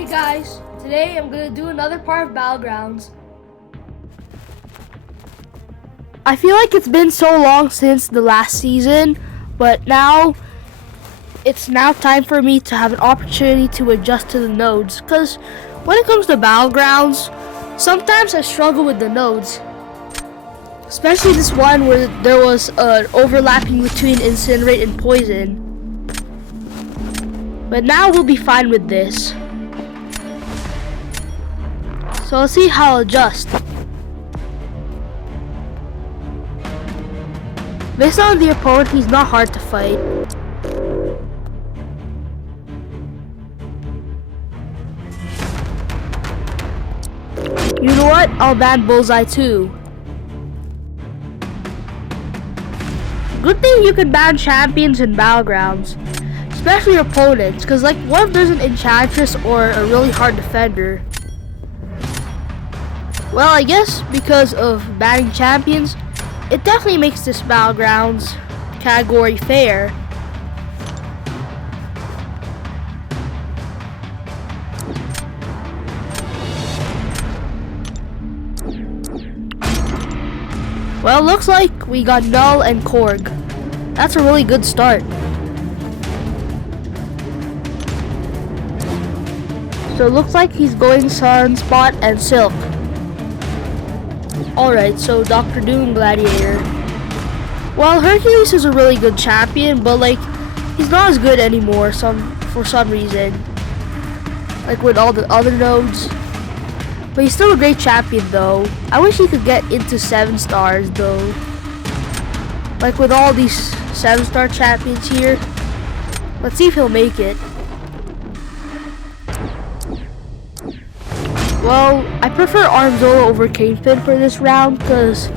Hey guys, today I'm gonna do another part of Battlegrounds. I feel like it's been so long since the last season, but now it's time for me to have an opportunity to adjust to the nodes. Because when it comes to Battlegrounds, sometimes I struggle with the nodes. Especially this one where there was overlapping between Incinerate and Poison. But now we'll be fine with this. So let's see how I'll adjust. Based on the opponent, he's not hard to fight. You know what? I'll ban Bullseye too. Good thing you can ban champions in Battlegrounds. Especially opponents, because like what if there's an Enchantress or a really hard defender? Well, I guess because of banning champions, it definitely makes this Battlegrounds category fair. Well, looks like we got Null and Korg. That's a really good start. So it looks like he's going Sunspot and Silk. Alright, so Dr. Doom Gladiator. Well, Hercules is a really good champion, but like he's not as good anymore for some reason. Like with all the other nodes. But he's still a great champion though. I wish he could get into 7 stars though. Like with all these 7-star champions here. Let's see if he'll make it. Well, I prefer Armzola over Kingpin for this round because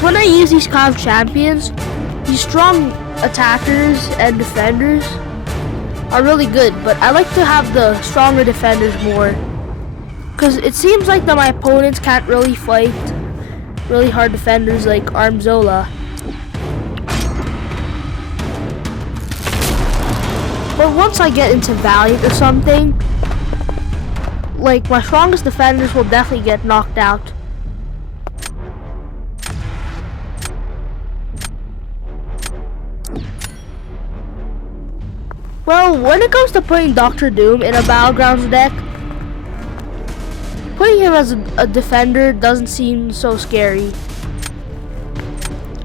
when I use these kind of champions, these strong attackers and defenders are really good, but I like to have the stronger defenders more because it seems like that my opponents can't really fight really hard defenders like Armzola. But once I get into Valiant or something, like my strongest defenders will definitely get knocked out. Well, when it comes to putting Dr. Doom in a Battlegrounds deck, putting him as a defender doesn't seem so scary.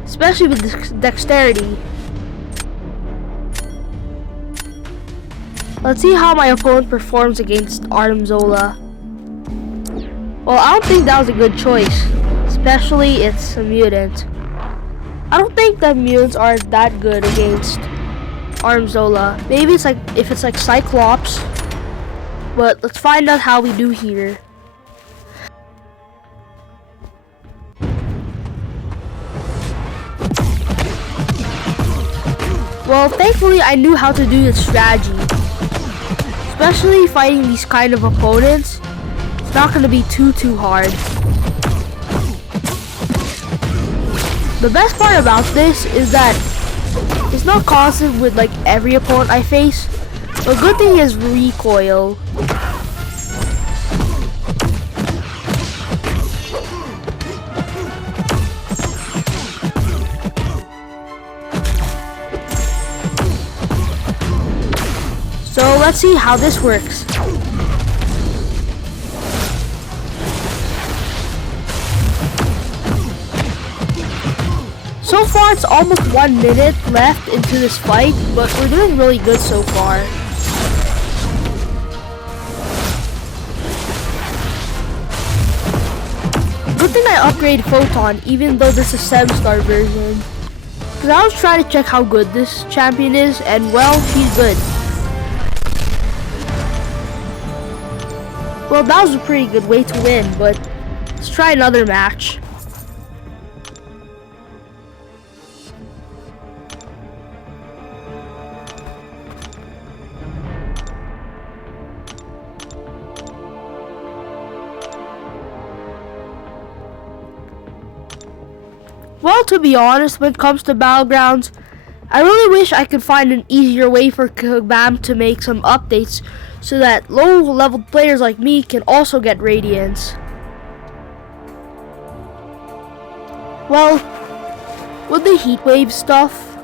Especially with dexterity. Let's see how my opponent performs against Armzola. Well, I don't think that was a good choice. Especially it's a mutant. I don't think that mutants are that good against Armzola. Maybe it's like if it's like Cyclops. But let's find out how we do here. Well, thankfully I knew how to do this strategy. Especially fighting these kind of opponents, it's not going to be too hard. The best part about this is that it's not constant with like every opponent I face. The good thing is recoil. So let's see how this works. So far it's almost 1 minute left into this fight, but we're doing really good so far. Good thing I upgraded Photon even though this is a 7-star version. Because I was trying to check how good this champion is, and well, he's good. Well, that was a pretty good way to win, but let's try another match. Well, to be honest, when it comes to Battlegrounds, I really wish I could find an easier way for Kabam to make some updates so that low-level players like me can also get Radiance. Well, with the heatwave stuff,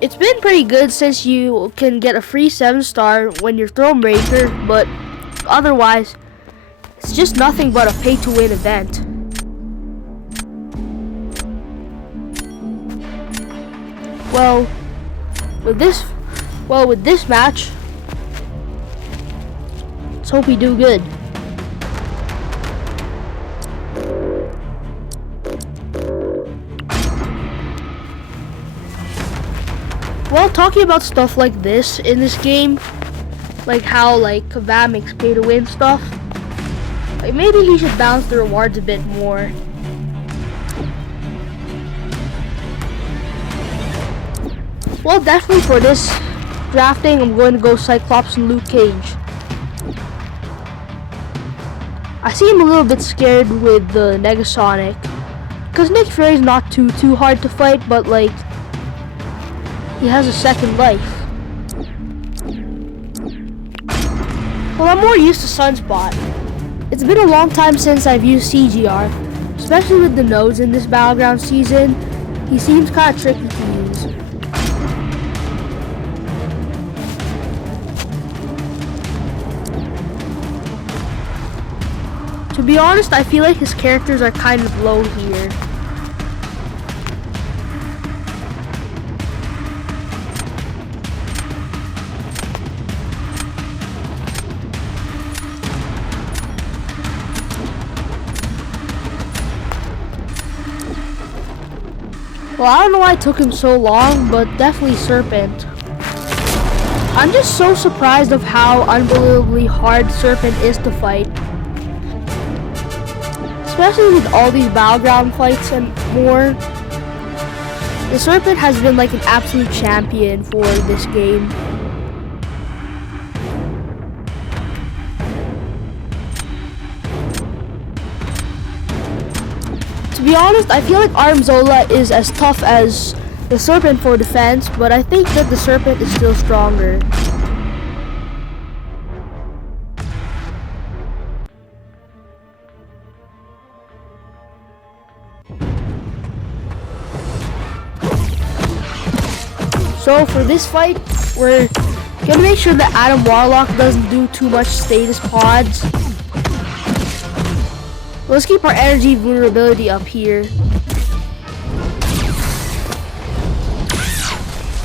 it's been pretty good since you can get a free 7-star when you're Thronebreaker, but otherwise, it's just nothing but a pay-to-win event. Well, with this match, let's hope we do good. Well, talking about stuff like this in this game, like how Kabam makes pay to win stuff, like maybe he should balance the rewards a bit more. Well, definitely for this drafting, I'm going to go Cyclops and Luke Cage. I seem a little bit scared with the Negasonic, because Nick Fury's not too hard to fight, but like, he has a second life. Well, I'm more used to Sunspot. It's been a long time since I've used CGR, especially with the nodes in this Battleground season. He seems kind of tricky to use. To be honest, I feel like his characters are kind of low here. Well, I don't know why it took him so long, but definitely Serpent. I'm just so surprised of how unbelievably hard Serpent is to fight. Especially with all these Battleground fights and more. The Serpent has been like an absolute champion for this game. To be honest, I feel like Armzola is as tough as the Serpent for defense, but I think that the Serpent is still stronger. So for this fight, we're gonna make sure that Adam Warlock doesn't do too much status pods. Let's keep our energy vulnerability up here.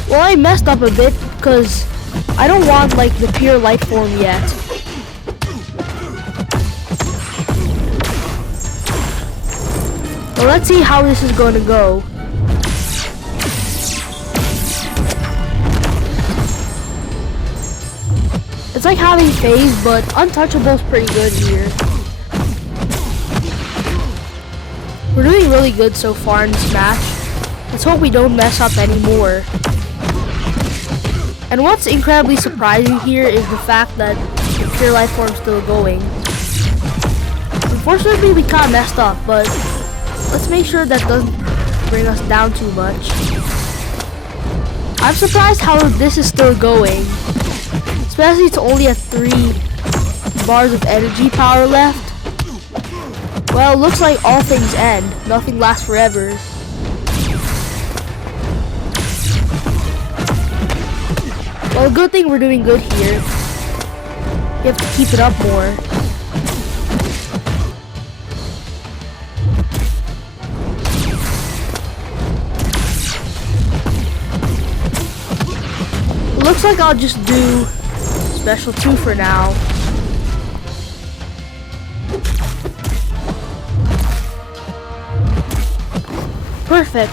Well, I messed up a bit because I don't want like the pure life form yet. Well, let's see how this is going to go. It's like having phase, but Untouchable's pretty good here. We're doing really good so far in this match. Let's hope we don't mess up anymore. And what's incredibly surprising here is the fact that the pure life form's still going. Unfortunately, we kinda messed up, but let's make sure that doesn't bring us down too much. I'm surprised how this is still going. Especially it's only at 3 bars of energy power left. Well, it looks like all things end. Nothing lasts forever. Well, good thing we're doing good here. You have to keep it up more. It looks like I'll just do Special 2 for now. Perfect.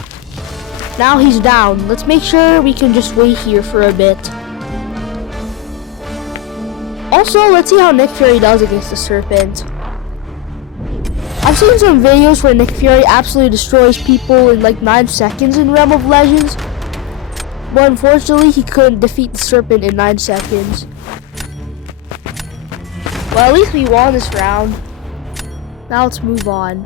Now he's down. Let's make sure we can just wait here for a bit. Also, let's see how Nick Fury does against the Serpent. I've seen some videos where Nick Fury absolutely destroys people in like 9 seconds in Realm of Legends. But unfortunately, he couldn't defeat the Serpent in 9 seconds. Well, at least we won this round. Now let's move on.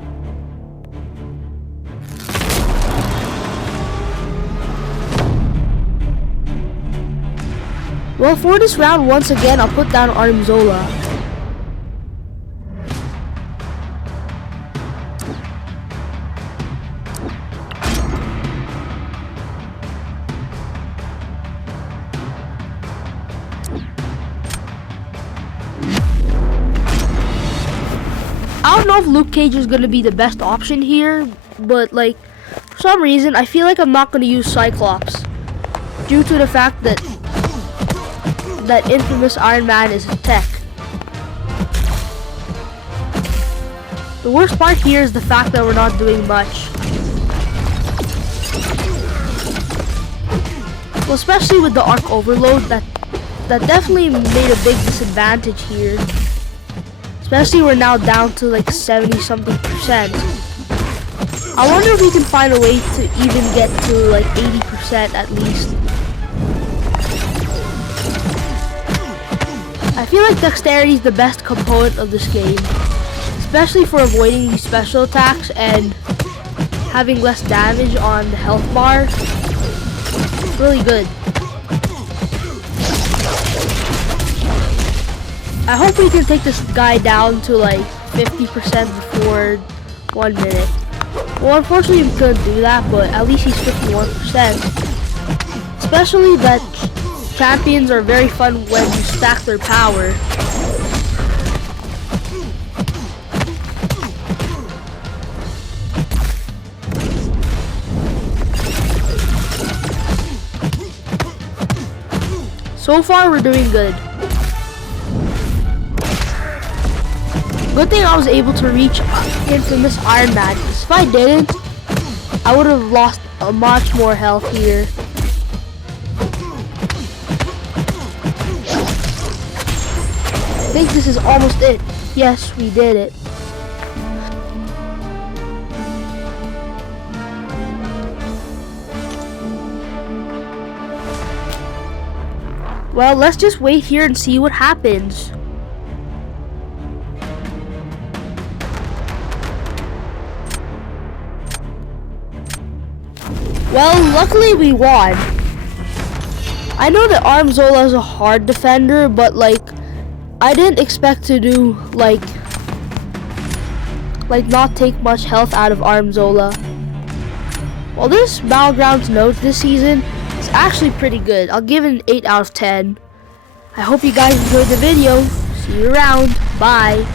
Well, for this round, once again, I'll put down Armzola. I don't know if Luke Cage is going to be the best option here, but like, for some reason, I feel like I'm not going to use Cyclops due to the fact that infamous Iron Man is a tech. The worst part here is the fact that we're not doing much. Well, especially with the arc overload, that definitely made a big disadvantage here. Especially we're now down to like 70-something%. I wonder if we can find a way to even get to like 80% at least. I feel like dexterity is the best component of this game, especially for avoiding these special attacks and having less damage on the health bar. It's really good. I hope we can take this guy down to like 50% before 1 minute. Well, unfortunately we couldn't do that, but at least he's 51%. Especially that champions are very fun when you stack their power. So far we're doing good. Good thing I was able to reach infamous Iron Man. If I didn't, I would have lost much more health here. I think this is almost it. Yes, we did it. Well, let's just wait here and see what happens. Well, luckily we won. I know that Armzola is a hard defender, but like, I didn't expect to do like not take much health out of Armzola. Well, this Battlegrounds note this season is actually pretty good. I'll give it an 8 out of 10. I hope you guys enjoyed the video. See you around. Bye.